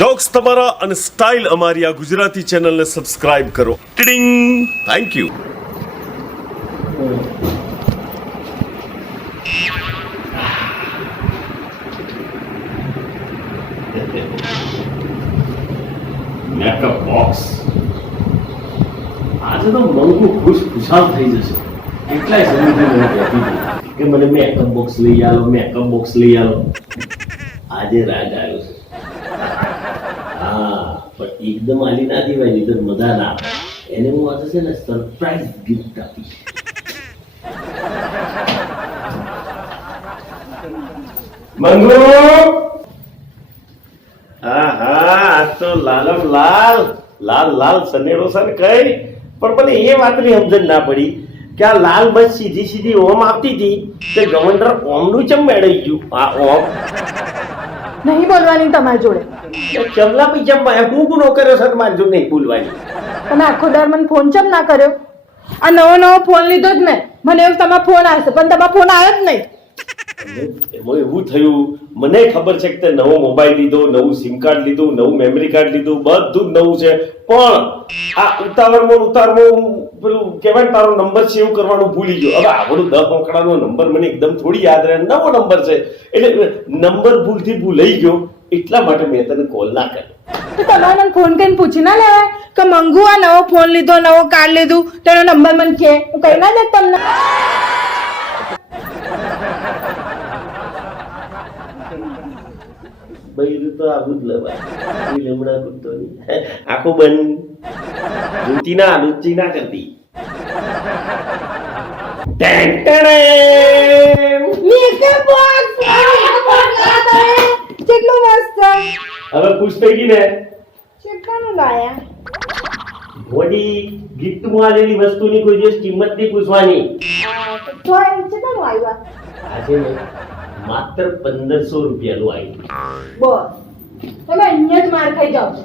Jokes તમારા અને style અમારી આ ગુજરાતી ચેનલને સબસ્ક્રાઇબ કરો. ટિડિંગ. Thank you. મેકઅપ બોક્સ આજે તો મંગુ ખુશાલ થઈ જશે. કેટલાય સમયથી મને કહેતી હતી કે મને મેકઅપ બોક્સ લઈ આલો, મેકઅપ બોક્સ લઈ આલો. આજે રાગ આવ્યો છે. હા, પણ એકદમ આલી ના દેવાય, નહીં તો મજા ના આવે. એને હું આજે છે ને સરપ્રાઈઝ ગિફ્ટ આપીશ. મંગુ, હા આજ તો લાલમ લાલ લાલ લાલ સનેડો છે ને કઈ. પણ મને એ વાતની સમજણ ના પડી કે આ લાલ બસ સીધી સીધી ઓમ આપતી હતી તે ગવર્નર ઓમનું ચમ મેળવી ગયું. આ ઓમ નહીં બોલવાની તમારી જોડે. ચમલા પૈસા હું ગુનો કર્યો છે મારી જોડે નહીં બોલવાની. તમે આખો દર મને ફોન ચમ ના કર્યો? આ નવો ફોન લીધો જ મેં. મને એવું તમારો ફોન આવશે પણ તમારો ફોન આવ્યો જ નહીં. એમાં એવું થયું, મને ખબર છે કે તે નવો મોબાઈલ લીધો, નવું સિમ કાર્ડ લીધું, નવું મેમરી કાર્ડ લીધું, બધું જ નવું છે. પણ આ ઉતાવળમાં પેલું કહેવાય તારો નંબર સેવ કરવાનું ભૂલી ગયો. હવે આપણું 10 અંકડાનો નંબર મને એકદમ થોડી યાદ રહે. નવો નંબર છે એટલે નંબર ભૂલથી ભૂલાઈ ગયો. એટલા માટે મેં તને કોલ ના કર્યો. તો તમારે મને ફોન કરીને પૂછી ના લેવાય કે મંગુ આ નવો ફોન લીધો, નવો કાર્ડ લીધું, તેનો નંબર મને કે હું કહી ના દે તમને. બૈરું તો આવું જ લવાય. લીમડા કૂદતો નહીં. આખું બંધ લૂંટી ના કરતી. મેકઅપ બોક્સ કેટલું મસ્ત. હવે ખુશ થઈ ગઈ ને? કેટલાનું લાયા? મોડી ગિફ્ટમાં આલેલી વસ્તુની કોઈ દિવસ કિંમત નહીં પૂછવાની. તો એ કેટલાનું આવ્યા? આજે ને માત્ર 1500 રૂપિયાનું આવ્યું. બસ તમે અહીંયા જ માર ખાઈ જાવ છો.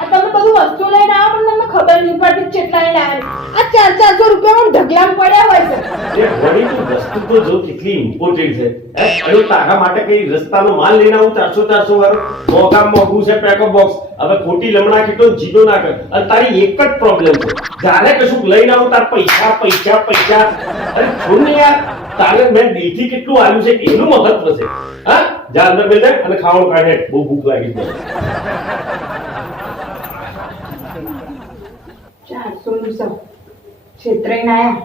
આ તમે બધું વસ્તુ લઈને આવો પણ તમને ખબર નહીં પડતી કેટલા લઈને આવ્યા. આ 400 રૂપિયામાં ઢગલામાં પડ્યા હોય છે. એ વળી તું વસ્તુ તો જો કેટલી ઇમ્પોર્ટન્ટ છે. અરે તારા માટે કઈ રસ્તાનો માલ લઈને આવું 400 વાળું મોંઘું છે પેકઅપ બોક્સ. હવે ખોટી લમણા કીટો જીદો ના કર. અને તારી એક જ પ્રોબ્લેમ છે, જ્યારે કશું લઈને આવું તાર પૈસા પૈસા પૈસા. અરે છોડ ને યાર, તારે મેં દિલથી કેટલું આવ્યું છે એનું મહત્વ છે. હા, જા અંદર બેસે અને ખાવાનું કાઢે. બહુ ભૂખ લાગી છે. 400 નું સબ છેતરાઈને આયા.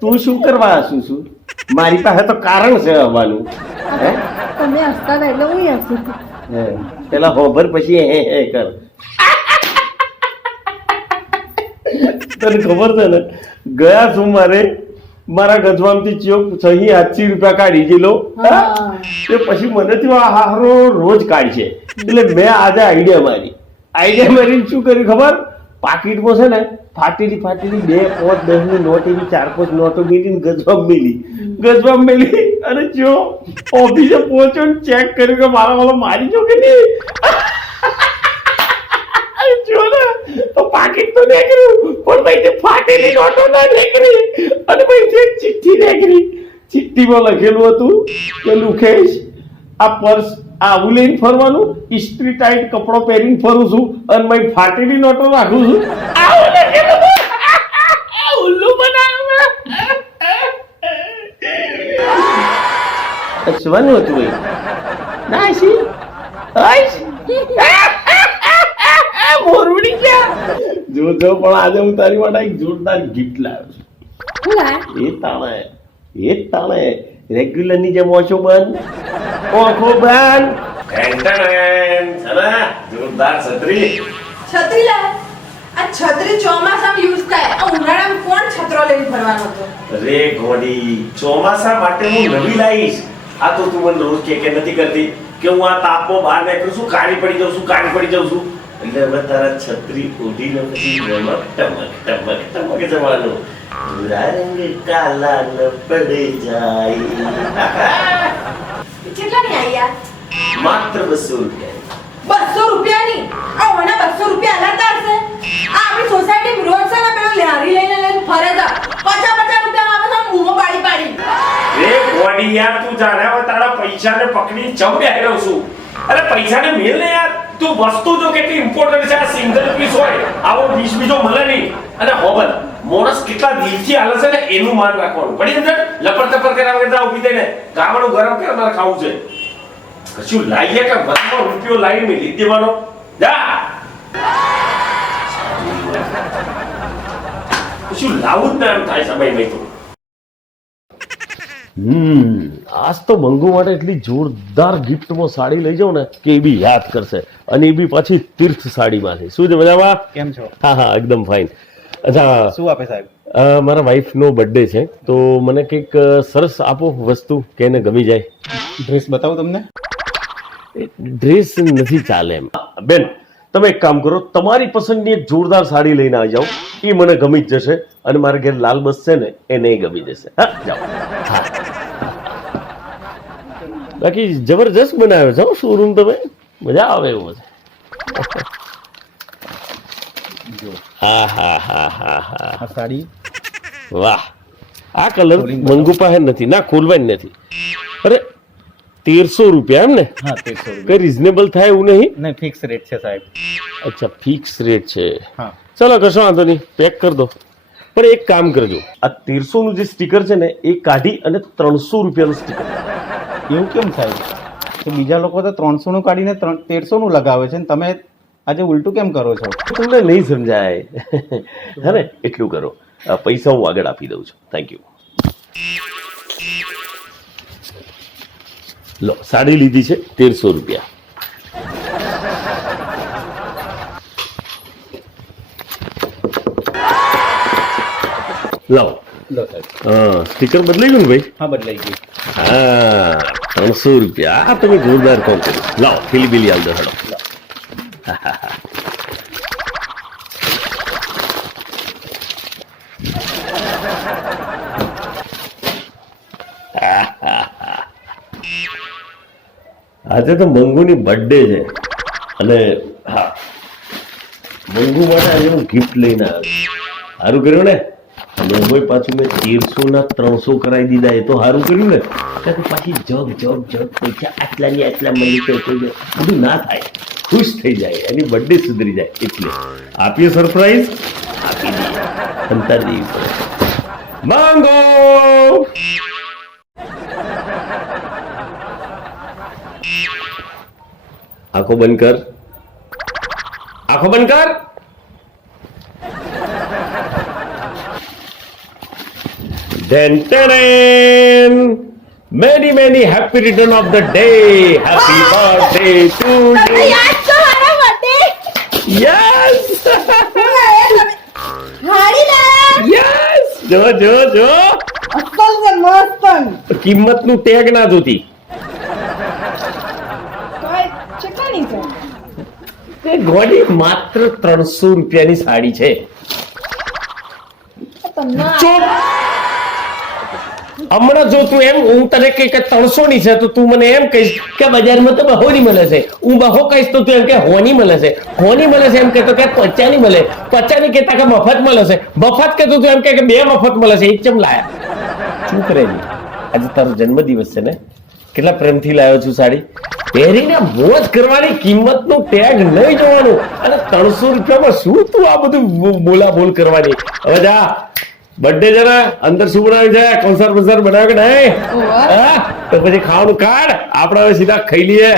તું શું કરવા હસું છું? મારી પાસે તો કારણ છે આવવાનું. તમે હસતા હતા એટલે હું હસું. પેલા હોભર પછી હે કર. તને ખબર છે ને, ગયા સોમવારે મારા ગજવામથી ચોક 80 રૂપિયા કાઢી ગયેલો. તે પછી મને થયું આ હારો રોજ કાઢશે. એટલે મેં આજે આઈડિયા મારી શું કર્યું ખબર? પાકીટમાં છે ને ફાટેલી 2, 5, 10 ની નોટ, એવી 4, 5 નોટો મેલી ગજવામ મેલી અને જો ઓફિસે પહોંચ્યો ને ચેક કર્યું કે મારા વાળો મારી જો કે નહીં. જો ને તો પાકીટ તો નીકળ્યું પણ ભાઈ તે ફાટેલી નોટો ના નીકળી. અને ભાઈ તે ચિઠ્ઠી નીકળી. ચિઠ્ઠીમાં લખેલું હતું કે લુખેશ, આ પર્સ આવું લઈને ફરવાનું, ઇસ્ત્રી ટાઈટ કપડો પહેરીને ફરું છું અને મેં ફાટેલી નોટો રાખું છું. આવું લખેલું. ઉલ્લુ બનાવ્યું. હસવાનું હતું ભાઈ. ના સી મોરવડી ગયા. જો પણ આજે હું તારી માટે એક જોરદાર ગિફ્ટ લાવ્યો છું. એ તાણે રેગ્યુલર ની જેમ ઓછો બંધ ઓખો બંધ. જોરદાર છત્રી લા આ છત્રી ચોમાસામાં યુઝ થાય. આ ઉનાળામાં કોણ છત્રો લઈને ફરવાનો હતો? અરે ગોડી, ચોમાસા માટે હું નવી લાવીશ. આ તો તું મને રોજ કે નથી કરતી કે હું આ તાપમાં બહાર નીકળું છું, કાળી પડી જાઉં છું, કાળી પડી જાઉં છું. એટલે હવે તારા છત્રી ઓઢીને પછી ટમક ટમક ટમક ટમક જવાનું. ભૂરા રંગ કાલા ન પડે જાય. કેટલાની આવી યાર? માત્ર 200 રૂપિયા. 200 રૂપિયાની? આ ઓના 200 રૂપિયા હલાતા હશે? આ આપણી સોસાયટી રોજ છે ને પેલો લારી લઈને ફરે છે. 50 રૂપિયા આવે તો મૂમો પાડી પાડી. એ બોડી યાર, તું જાણે હવે તારા પૈસાને પકડી ચમ બેહી રહું છું. અરે પૈસાને મેલ ને યાર, તું વસ્તુ જો કેટલી ઇમ્પોર્ટન્ટ છે. આ સિંગલ પીસ હોય આવો 20 બીજો મળે નહીં. અને હોબલ મોણસ કેટલા દિલથી હાલે છે ને એનું માન રાખવાનું. પડી ને લપડ તપડ કર્યા વગર ઊભી થઈને ગામડું ગરમ કરે મારે ખાવું છે. કશું લાવીએ કે વચમાં રૂપિયો લાવી મેં લીધી દેવાનો. જા કશું લાવું જ ના એમ થાય સમય નહીં તો. આજ તો મંગુ માટે એટલી જોરદાર ગિફ્ટમાં સાડી લઈ જાઉં ને કે એ બી યાદ કરશે, અને એ બી પાછી તીર્થ સાડીમાંથી. શું છે મજામાં? કેમ છો? હા હા એકદમ ફાઇન. અચ્છા, શું આપે સાહેબ? મારા વાઈફનો બર્થડે છે તો મને કંઈક સરસ આપો વસ્તુ કે એને ગમી જાય. ડ્રેસ બતાવું તમને? ડ્રેસ નથી ચાલે એમ. બેન તમે એક કામ કરો, તમારી પસંદની એક જોરદાર સાડી લઈને આવી જાઓ, એ મને ગમી જ જશે, અને મારા ઘેર લાલ બસ છે ને એને ગમી જશે. હા જાઓ. હા બાકી જબરજસ્ત બનાવ્યો છે શોરૂમ, તમે મજા આવે એવું છે. હા હા હા હા હા આ સાડી વાહ, આ કલર મંગુ પાસે નથી ના, ખોલવાની નથી. અરે 1300 રૂપિયા એમ ને? હા 1300 કઈ રિઝનેબલ થાય એવું નહીં? નહીં, ફિક્સ રેટ છે સાહેબ. અચ્છા ફિક્સ રેટ છે. હા ચલો કશો વાંધો નહીં, પેક કરી દો. પણ એક કામ કરજો, આ 1300 નું જે સ્ટીકર છે ને એ કાઢી અને 300 રૂપિયાનું સ્ટીકર. એવું કેમ સાહેબ? તો બીજા લોકો તો 300 નું કાઢીને 1300 નું લગાવે છે ને તમે આજે ઉલટું કેમ કરો છો? તમને નહીં સમજાય. હે ને, એટલું કરો. પૈસા હું આગળ આપી દઉં છું. Thank you. લો સાડી લીધી છે 1300 રૂપિયા. લાવો. લો સાહેબ. હા સ્ટીકર બદલાઈ ગયું ને ભાઈ? હા બદલાઈ ગયું. હા 300 રૂપિયા. આ તમે જોરદાર કામ કર્યું. લાવો ખીલી બીલી આલ દો. હેડો. આજે તો મંગુની બર્થડે છે, અને હા મંગુ માટે આજે હું ગિફ્ટ લઈને આવ્યો. સારું કર્યું ને? મંગુ પાછું મેં 1300 ના 300 કરાવી દીધા. એ તો સારું કર્યું ને, કારણ કે પાછી જગ જગ જગ પૈસા આટલાની આટલા મળી તો બધું ના થાય, ખુશ થઈ જાય, એની બર્થડે સુધરી જાય. એટલે આપીએ સરપ્રાઈઝ, આપી દઈએ, અંતર દેવી પડે. મંગો આંખો બંધ કર, આંખો બંધ કર. Many many happy return of the day. Happy birthday to you. યાદ તો મારો birthday. Yes. હાડી લે. Yes. જો જો જો. અસલ છે મસ્ત. કિંમતનું ટેગ ના જોતી. કોઈ ચટણી છે. એ ગોડી માત્ર 300 રૂપિયાની સાડી છે. તમને ચૂપ. હમણાં જો તું એમ હું તને કઈ કે 300 ની છે તો તું મને એમ કહીશ કે બજારમાં તો બહોની મળે છે. હું બહો કહીશ તો તું એમ કે હોની મળે છે. હોની મળે છે એમ કહેતો કે 50 ની મળે. 50 ની કહેતા કે મફત મળે છે. મફત કે તું એમ કે 2 મફત મળે છે. એક ચમ લાયા. ચૂપ રહેલી. આજે તારો જન્મદિવસ છે ને, કેટલા પ્રેમથી લાવ્યો છું સાડી. પહેરીને મોજ કરવાની, કિંમતનું ટેગ નહીં જોવાનું. અને 300 રૂપિયામાં શું તું આ બધું બોલા બોલ કરવાની? હવે જા બર્થડે જરા અંદર શું બનાવ્યું છે? કોન્સર બન્સર બનાવ્યો કે નહીં? હા તો પછી ખાવાનું કાઢ, આપણે હવે સીધા ખાઈ લઈએ.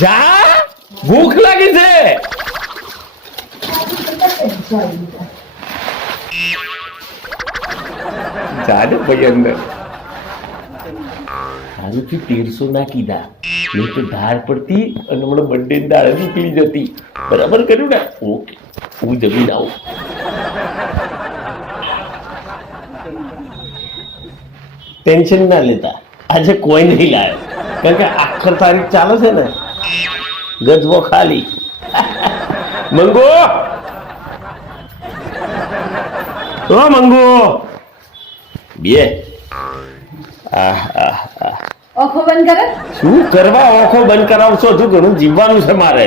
જા ભૂખ લાગી છે. જા ને ભાઈ અંદર. સારુંથી 1300 ના કીધા, નહીં તો ધાર પડતી અને હમણાં બર્થડે દાળ નીકળી જતી. બરાબર કર્યું ને? ઓકે હું જમીન આવું. ટેન્શન ના લેતા, આજે કોઈ નહીં લાયો, કારણ કે આખર તારીખ ચાલે છે ને, ગજવો ખાલી. મંગો, ઓ મંગો, બે. ઓખો બંધ કરે. શું કરવા ઓખો બંધ કરાવશો? હજુ ઘણું જીવવાનું છે મારે.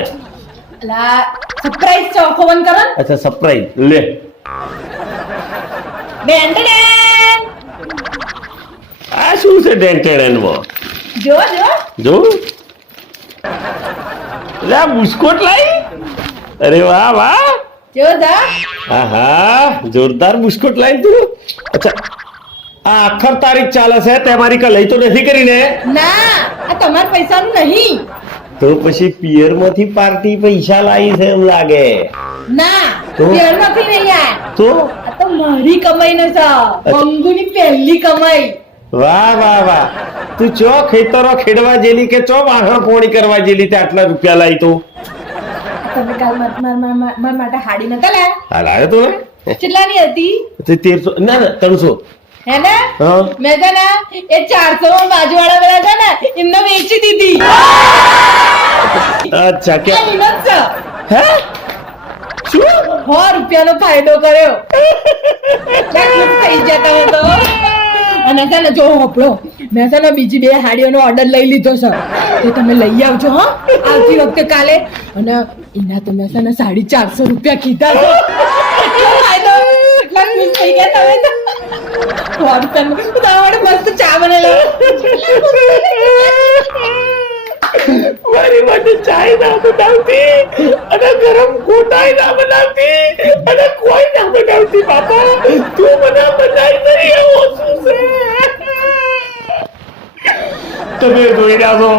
અલા સરપ્રાઈઝ છે, ઓખો બંધ કરે. અચ્છા, સરપ્રાઈઝ લે. બેન્ડેન આ શું છે ડેન્ટેડનમાં? જો જો જો લે, આ બુસ્કોટ લાવી. અરે વાહ વાહ, જો જા. હા, જોરદાર બુસ્કોટ લાવી તું. અચ્છા, આ આખર તારીખ ચાલે છે, તે મારી કલાઈ તો નથી કરી ને? ના, આ તમારા પૈસાનું નહીં. તો પછી પિયર માંથી પાર્ટી પૈસા લાવી છે એવું લાગે. ના, તો? પેર નથી નહીં યાર. તો આ તો મારી કમાઈ ન છે, મંગુની પહેલી કમાઈ. વાહ વાહ વાહ, તું ચો ખેતરો ખેડવા જેલી કે ચો વાહણ પોણી કરવા જેલી તે આટલા રૂપિયા લાવી તું? તમે કાલ મારા માટે હાડી નતા લાયા? હાલ આવ્યો તો ને? કેટલાની હતી? 1300 ના ના 300. હે ને? હા. મેં છે ને એ 400 માં બાજુવાળા વાળા છે ને એમને વેચી દીધી. અચ્છા, કે આ હિંમત છે. હે શું? 100 રૂપિયાનો ફાયદો કર્યો. કેટલું થઈ જતા હતો. અને છે ને જો હોપડો, મેં છે ને બીજી 2 હાડીઓનો ઓર્ડર લઈ લીધો છે, તો તમે લઈ આવજો હો આવતી વખતે કાલે. અને એના તમે છે ને 450 રૂપિયા કીધા છે. કેટલો ફાયદો, કેટલા ખુશ થઈ ગયા તમે તો. 100 રૂપિયાનું તમારે મસ્ત ચા બનાવી. મારી માટે ચાય ના બનાવતી અને ગરમ કોટાઈ ના બનાવતી અને કોઈ ના બનાવતી. બાપા, તું મને બનાવી નહીં, એવો શું છે? તમે જોઈ રહ્યા છો,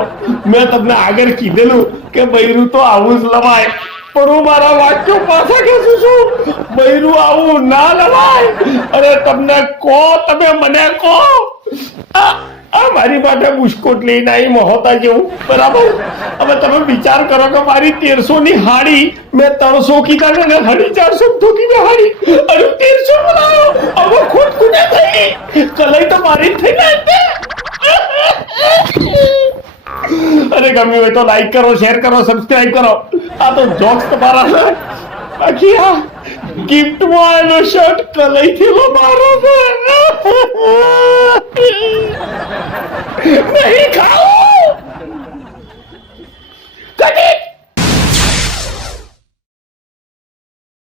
મેં તમને આગળ કીધેલું કે બૈરું તો આવું જ લવાય, પણ હું મારા વાક્યો પાછા ખેંચું છું. બૈરું આવું ના લવાય. અરે તમને કહો, તમે મને કહો. આ મારી માટે બુસ્કોટ લઈને આવી મહોતા જેવું, બરાબર? હવે તમે વિચાર કરો કે મારી 1300 ની હાડી મેં 300 કીધા ને 450 ઠોકીને હાડી અને 1300 બોલાયો. હવે ખોટ કુને થઈ? કલાઈ તો મારી જ થઈ ને. અરે ગમ્યું હોય તો લાઈક કરો, શેર કરો, સબસ્ક્રાઇબ કરો. આ તો જોક્સ તમારા છે. બાકી આ ગિફ્ટમાં એનો શર્ટ કલાઈ થયેલો મારો છે. નહીં ખાવું કદી.